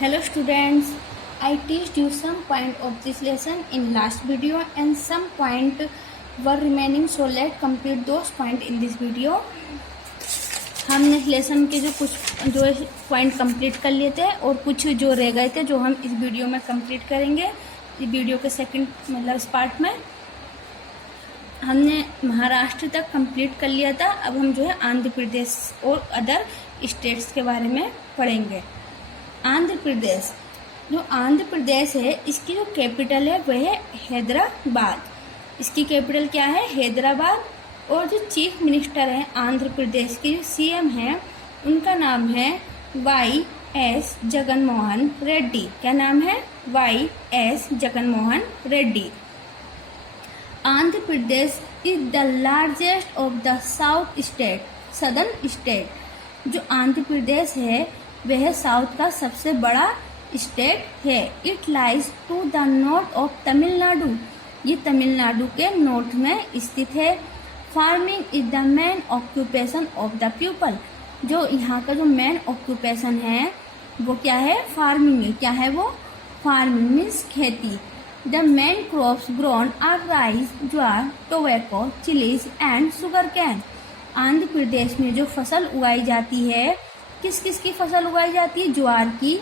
Hello students, I teached you some point of this lesson in last video and some point were remaining, so let's complete those point in this video. हमने इस lesson के जो point complete कर लिए थे और कुछ जो रह गए थे जो हम इस वीडियो में कंप्लीट करेंगे। इस वीडियो के सेकंड इस पार्ट में हमने महाराष्ट्र तक कंप्लीट कर लिया था। अब हम जो है आंध्र प्रदेश और अदर स्टेट्स के बारे में पढ़ेंगे। आंध्र प्रदेश, जो आंध्र प्रदेश है इसकी जो कैपिटल है वह है हैदराबाद। इसकी कैपिटल क्या है? हैदराबाद। और जो चीफ मिनिस्टर है आंध्र प्रदेश के, जो सीएम है उनका नाम है वाई.एस. जगनमोहन रेड्डी। क्या नाम है? YS. Jaganmohan Reddy. Andhra Pradesh is the largest of the south state, southern state. जो आंध्र प्रदेश है वह साउथ का सबसे बड़ा स्टेट है। It lies to the north of Tamil Nadu. ये तमिलनाडु के नॉर्थ में स्थित है। Farming is the main occupation of the people. जो यहाँ का जो मेन ऑक्यूपेशन है वो क्या है? फार्मिंग है। क्या है वो? फार्मिंग मीन्स खेती। The main crops grown are rice, jowar, tobacco, chillies and sugarcane. Andhra Pradesh में जो फसल उगाई जाती है, किस किस की फसल उगाई जाती है? ज्वार की,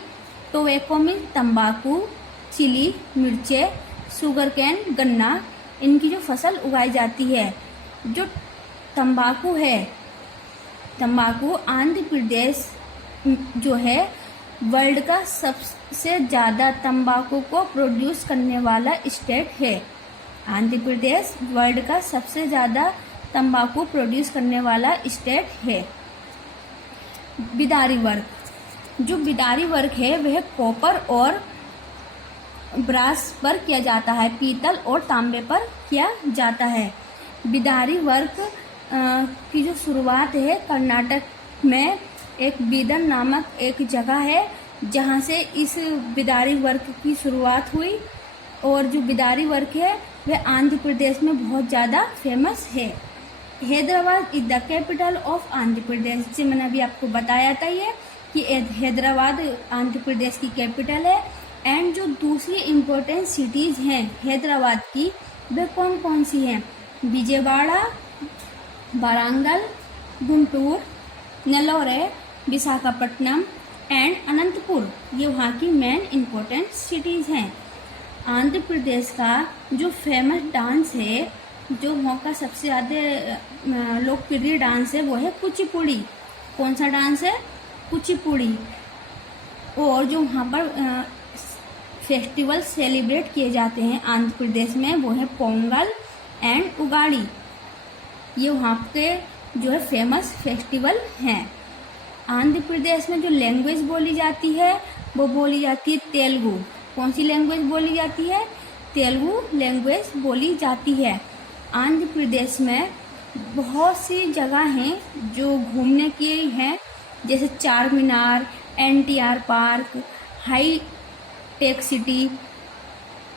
टोबैको में तंबाकू, चिली मिर्चे, शुगर कैन गन्ना, इनकी जो फसल उगाई जाती है। जो तंबाकू है, तंबाकू आंध्र प्रदेश जो है वर्ल्ड का सबसे ज़्यादा तंबाकू को प्रोड्यूस करने वाला स्टेट है। आंध्र प्रदेश वर्ल्ड का सबसे ज़्यादा तंबाकू प्रोड्यूस करने वाला स्टेट है। बिदारी वर्क, जो बिदारी वर्क है वह कॉपर और ब्रास पर किया जाता है, पीतल और तांबे पर किया जाता है। बिदारी वर्क की जो शुरुआत है कर्नाटक में एक बीदर नामक एक जगह है जहाँ से इस बिदारी वर्क की शुरुआत हुई। और जो बिदारी वर्क है वह आंध्र प्रदेश में बहुत ज़्यादा फेमस है। Hyderabad is the capital of Andhra Pradesh. जिसे मैंने अभी आपको बताया था ये कि हैदराबाद आंध्र प्रदेश की कैपिटल है। एंड जो दूसरी इम्पोर्टेंट सिटीज़ हैं हैदराबाद की वे कौन कौन सी हैं? विजयवाड़ा, वारंगल, गुंटूर, नेल्लोरे, विशाखापट्टनम एंड अनंतपुर। ये वहाँ की मेन इम्पोर्टेंट सिटीज़ हैं। आंध्र प्रदेश का जो फेमस डांस है, जो वहाँ का सबसे ज़्यादा लोकप्रिय डांस है वो है कुचिपुड़ी। कौन सा डांस है? कुचिपुड़ी। और जो वहाँ पर फेस्टिवल सेलिब्रेट किए जाते हैं आंध्र प्रदेश में वो है पोंगल एंड उगाड़ी। ये वहाँ के जो है फेमस फेस्टिवल हैं। आंध्र प्रदेश में जो लैंग्वेज बोली जाती है वो बोली जाती है तेलुगु। कौन सी लैंग्वेज बोली जाती है? तेलुगु लैंग्वेज बोली जाती है। आंध्र प्रदेश में बहुत सी जगह हैं जो घूमने की हैं, जैसे Charminar, NTR park, high tech city.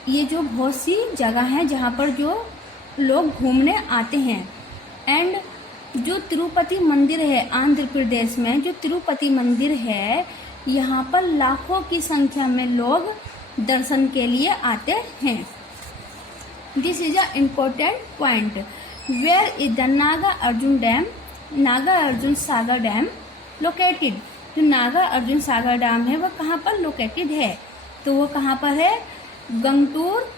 ये जो बहुत सी जगह हैं जहाँ पर जो लोग घूमने आते हैं। एंड जो तिरुपति मंदिर है आंध्र प्रदेश में, जो तिरुपति मंदिर है यहाँ पर लाखों की संख्या में लोग दर्शन के लिए आते हैं। This is a important point. Where is the Nagarjuna dam, Nagarjuna Sagar dam located. जो नागा अर्जुन सागर डैम है वह कहाँ पर लोकेटेड है? तो वो कहाँ पर है? गंगटूर,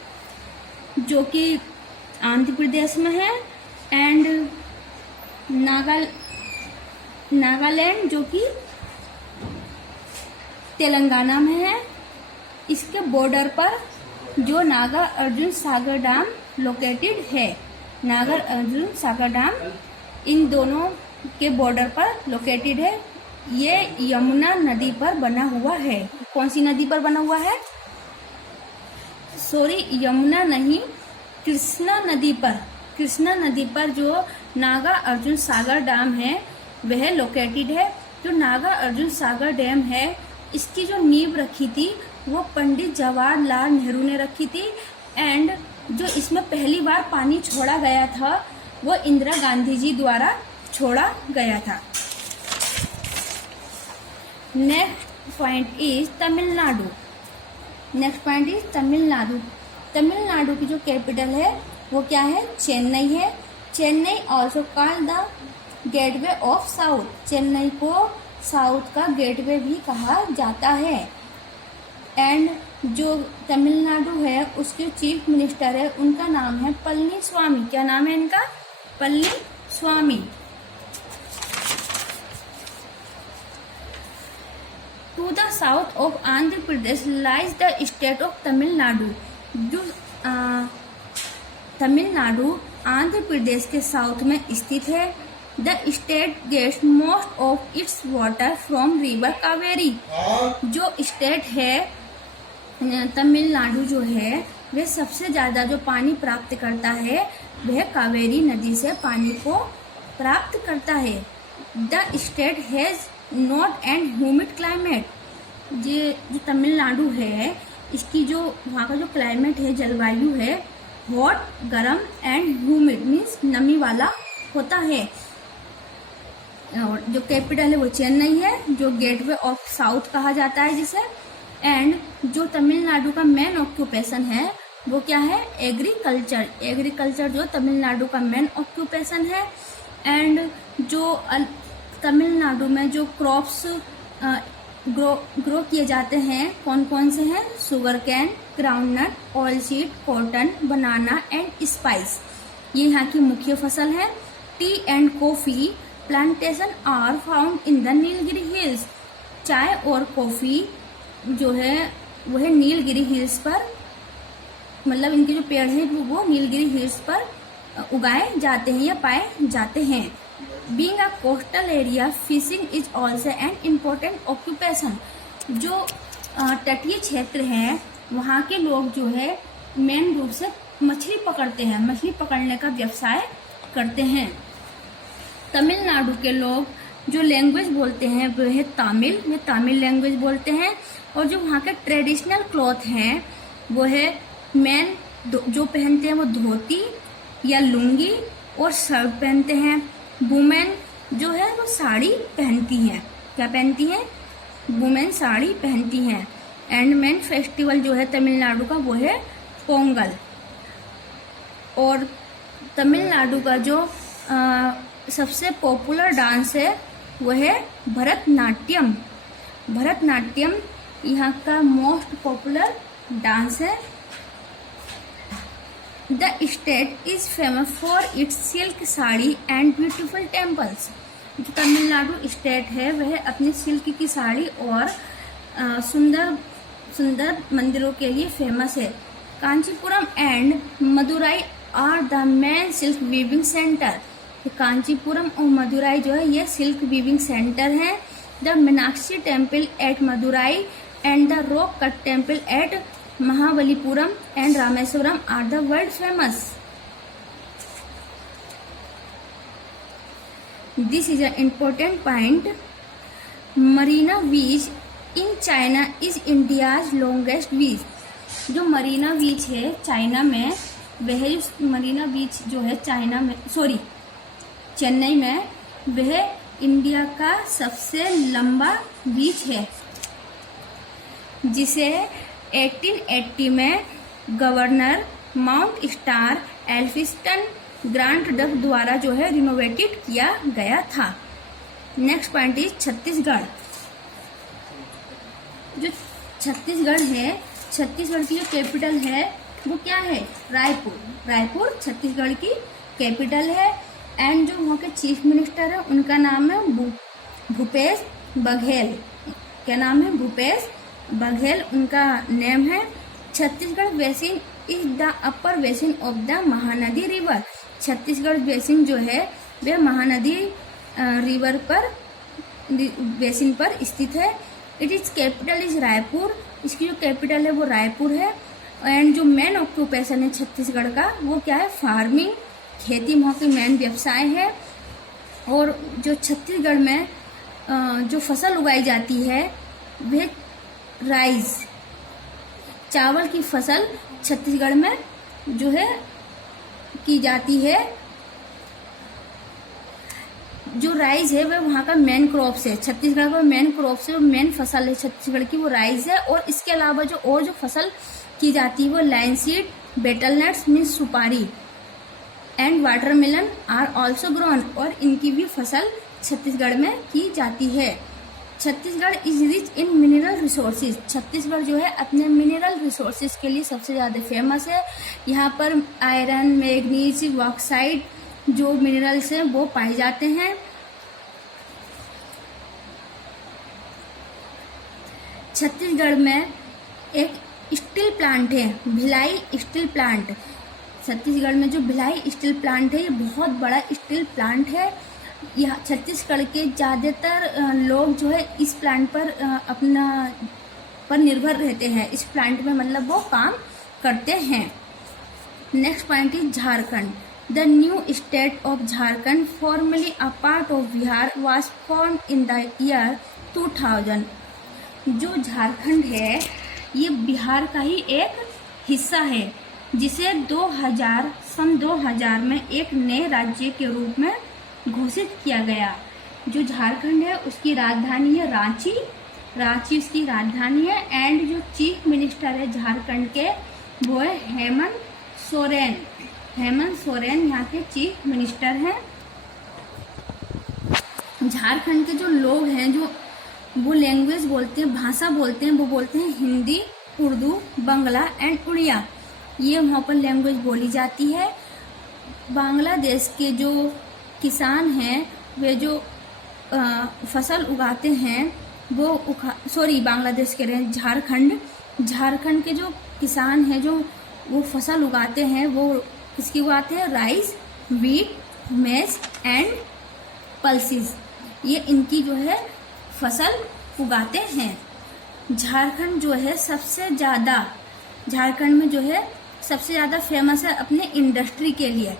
जो कि आंध्र प्रदेश में है, एंड नागालैंड जो कि तेलंगाना में है। इसके बॉर्डर पर जो Nagarjuna Sagar dam located है, नागा अर्जुन सागर डैम इन दोनों के बॉर्डर पर लोकेटेड है। ये यमुना नदी पर बना हुआ है। कौन सी नदी पर बना हुआ है? सॉरी, यमुना नहीं, कृष्णा नदी पर। कृष्णा नदी पर जो नागा अर्जुन सागर डैम है वह लोकेटेड है। जो नागा अर्जुन सागर डैम है इसकी जो नींव रखी थी वो पंडित जवाहरलाल नेहरू ने रखी थी। एंड जो इसमें पहली बार पानी छोड़ा गया था वो इंदिरा गांधी जी द्वारा छोड़ा गया था। Next point is Tamil Nadu. Next point is Tamil Nadu. Tamil Nadu की जो कैपिटल है वो क्या है? चेन्नई है। Chennai also called the gateway of south. Chennai को साउथ का गेटवे भी कहा जाता है। एंड जो तमिलनाडु है उसके चीफ मिनिस्टर है, उनका नाम है पलनी स्वामी। क्या नाम है इनका? Palani Swami. To the south of Andhra Pradesh lies the state of Tamil Nadu. जो तमिलनाडु आंध्र प्रदेश के साउथ में स्थित है। The state gets most of its water from river Kaveri. जो स्टेट है तमिलनाडु जो है वह सबसे ज़्यादा जो पानी प्राप्त करता है वह कावेरी नदी से पानी को प्राप्त करता है। The state has not and humid climate. ये जो तमिलनाडु है इसकी जो वहाँ का जो क्लाइमेट है, जलवायु है, हॉट, गर्म एंड ह्यूमिड मीन्स नमी वाला होता है। और जो कैपिटल है वो चेन्नई है, जो गेटवे ऑफ साउथ कहा जाता है जिसे। एंड जो तमिलनाडु का मेन ऑक्यूपेशन है वो क्या है? एग्रीकल्चर। एग्रीकल्चर जो तमिलनाडु का मेन ऑक्यूपेशन है। एंड जो तमिलनाडु में जो क्रॉप्स ग्रो किए जाते हैं कौन कौन से हैं? Sugar cane, groundnut, oil seed, cotton, banana and spice. ये यहाँ की मुख्य फसल है। Tea and coffee plantation are found in the Nilgiri hills. चाय और कॉफी जो है वह नीलगिरी हिल्स पर, मतलब इनके जो पेड़ हैं वो नीलगिरी हिल्स पर उगाए जाते हैं या पाए जाते हैं। Being a coastal area fishing is also an important occupation. जो तटीय क्षेत्र है वहाँ के लोग जो है मेन रूप से मछली पकड़ते हैं, मछली पकड़ने का व्यवसाय करते हैं। तमिलनाडु के लोग जो लैंग्वेज बोलते हैं वो है तमिल, वे तमिल लैंग्वेज बोलते हैं। और जो वहाँ के ट्रेडिशनल क्लॉथ हैं वो है मेन जो पहनते हैं वो धोती या लुंगी और शर्ट पहनते हैं। वुमेन जो है वो साड़ी पहनती हैं। क्या पहनती हैं? वुमेन साड़ी पहनती हैं। एंड मेन फेस्टिवल जो है तमिलनाडु का वो है पोंगल। और तमिलनाडु का जो सबसे पॉपुलर डांस है वो है भरतनाट्यम। भरतनाट्यम यहाँ का मोस्ट पॉपुलर डांस है। The state is famous for its silk sari and beautiful temples. जो तमिलनाडु स्टेट है वह अपनी सिल्क की साड़ी और सुंदर सुंदर मंदिरों के लिए फेमस है। Kanchipuram and Madurai are the main silk weaving centre. Kanchipuram और मदुराई जो है ये सिल्क वीविंग सेंटर है। The Meenakshi temple at Madurai and the rock cut temple at Mahabalipuram and Rameswaram are the world famous. This is an important point. Marina beach in China is India's longest beach. जो Marina बीच है China में, वह मरीना बीच जो है China में चेन्नई में, वह इंडिया का सबसे लंबा बीच है, जिसे 1880 में governor mount star Elphinstone grant डफ द्वारा जो है रिनोवेटेड किया गया था। Next point is Chhattisgarh. जो छत्तीसगढ़ है, छत्तीसगढ़ की जो कैपिटल है वो क्या है? रायपुर। रायपुर छत्तीसगढ़ की कैपिटल है। एंड जो वहाँ के चीफ मिनिस्टर है उनका नाम है भूपेश बघेल। क्या नाम है? भूपेश बघेल उनका नेम है। Chhattisgarh basin is the upper basin of the Mahanadi river. Chhattisgarh basin जो है वह महानदी रिवर पर बेसिन पर स्थित है। It is capital is Raipur. इसकी जो कैपिटल है वो रायपुर है। एंड जो मेन ऑक्यूपेशन है छत्तीसगढ़ का वो क्या है? फार्मिंग, खेती वहाँ की मेन व्यवसाय है। और जो छत्तीसगढ़ में जो फसल उगाई जाती है वह राइस, चावल की फसल छत्तीसगढ़ में जो है की जाती है। जो राइस है वह वहाँ का मेन क्रॉप्स है, छत्तीसगढ़ का मेन क्रॉप्स है, मेन फसल है छत्तीसगढ़ की वो राइस है। और इसके अलावा जो फसल की जाती है वो linseed, betelnuts means supari and watermelon are also grown, और इनकी भी फसल छत्तीसगढ़ में की जाती है। Chhattisgarh is rich in mineral resources, Chhattisgarh जो है अपने मिनरल रिसोर्सेज के लिए सबसे ज़्यादा फेमस है। यहाँ पर आयरन, मैग्नीज, बॉक्साइट जो मिनरल्स हैं वो पाए जाते हैं। छत्तीसगढ़ में एक स्टील प्लांट है, भिलाई स्टील प्लांट। छत्तीसगढ़ में जो भिलाई स्टील प्लांट है ये बहुत बड़ा स्टील प्लांट है। यह छत्तीसगढ़ के ज़्यादातर लोग जो है इस प्लांट पर निर्भर रहते हैं, इस प्लांट में मतलब वो काम करते हैं। Next point is Jharkhand. The new state of Jharkhand formally a part of Bihar was formed in the year 2000। जो झारखंड है ये बिहार का ही एक हिस्सा है, जिसे 2000 में एक नए राज्य के रूप में घोषित किया गया। जो झारखंड है उसकी राजधानी है रांची उसकी राजधानी है। एंड जो चीफ मिनिस्टर है झारखंड के वो है हेमंत सोरेन यहाँ के चीफ मिनिस्टर हैं। झारखंड के जो लोग हैं जो वो लैंग्वेज बोलते हैं, भाषा बोलते हैं, वो बोलते हैं हिंदी, उर्दू, बांग्ला एंड उड़िया, ये वहाँ पर लैंग्वेज बोली जाती है। बांग्लादेश के जो किसान हैं वे जो फसल उगाते हैं वो बांग्लादेश के रहे झारखंड के जो किसान हैं जो वो फसल उगाते हैं वो किसकी उगाते हैं, राइस, व्हीट, मेज एंड पल्सेस, ये इनकी जो है फसल उगाते हैं। झारखंड जो है झारखंड में जो है सबसे ज़्यादा फेमस है अपने इंडस्ट्री के लिए,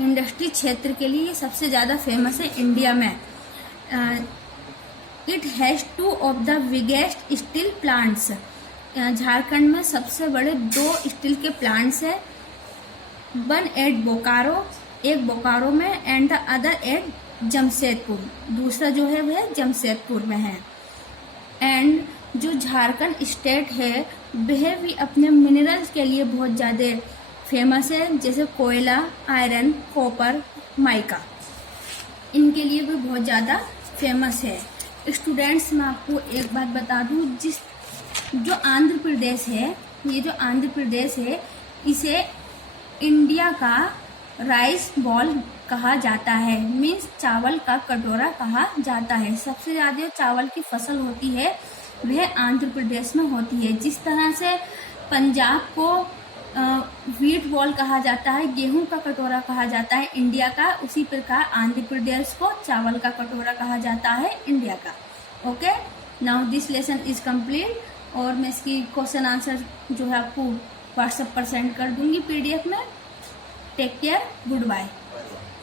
इंडस्ट्री क्षेत्र के लिए ये सबसे ज़्यादा फेमस है इंडिया में। It has 2 of the biggest steel plants. Jharkhand में सबसे बड़े 2 स्टील के प्लांट्स हैं, वन एट बोकारो, एक बोकारो में, and the other at Jamshedpur, दूसरा जो है वह जमशेदपुर में है। एंड जो झारखंड स्टेट है वह भी अपने मिनरल्स के लिए बहुत ज़्यादा फेमस है, जैसे कोयला, आयरन, कॉपर, माइका, इनके लिए भी बहुत ज़्यादा फेमस है। स्टूडेंट्स मैं आपको एक बात बता दूं, जो आंध्र प्रदेश है, ये जो आंध्र प्रदेश है इसे इंडिया का राइस बॉल कहा जाता है, मीन्स चावल का कटोरा कहा जाता है। सबसे ज़्यादा चावल की फसल होती है वह आंध्र प्रदेश में होती है। जिस तरह से पंजाब को व्हीट बॉल कहा जाता है, गेहूं का कटोरा कहा जाता है इंडिया का, उसी प्रकार आंध्र प्रदेश को चावल का कटोरा कहा जाता है इंडिया का। Okay, now this lesson is complete, और मैं इसकी क्वेश्चन आंसर जो है आपको व्हाट्सएप पर सेंड कर दूंगी PDF में। Take care, good bye.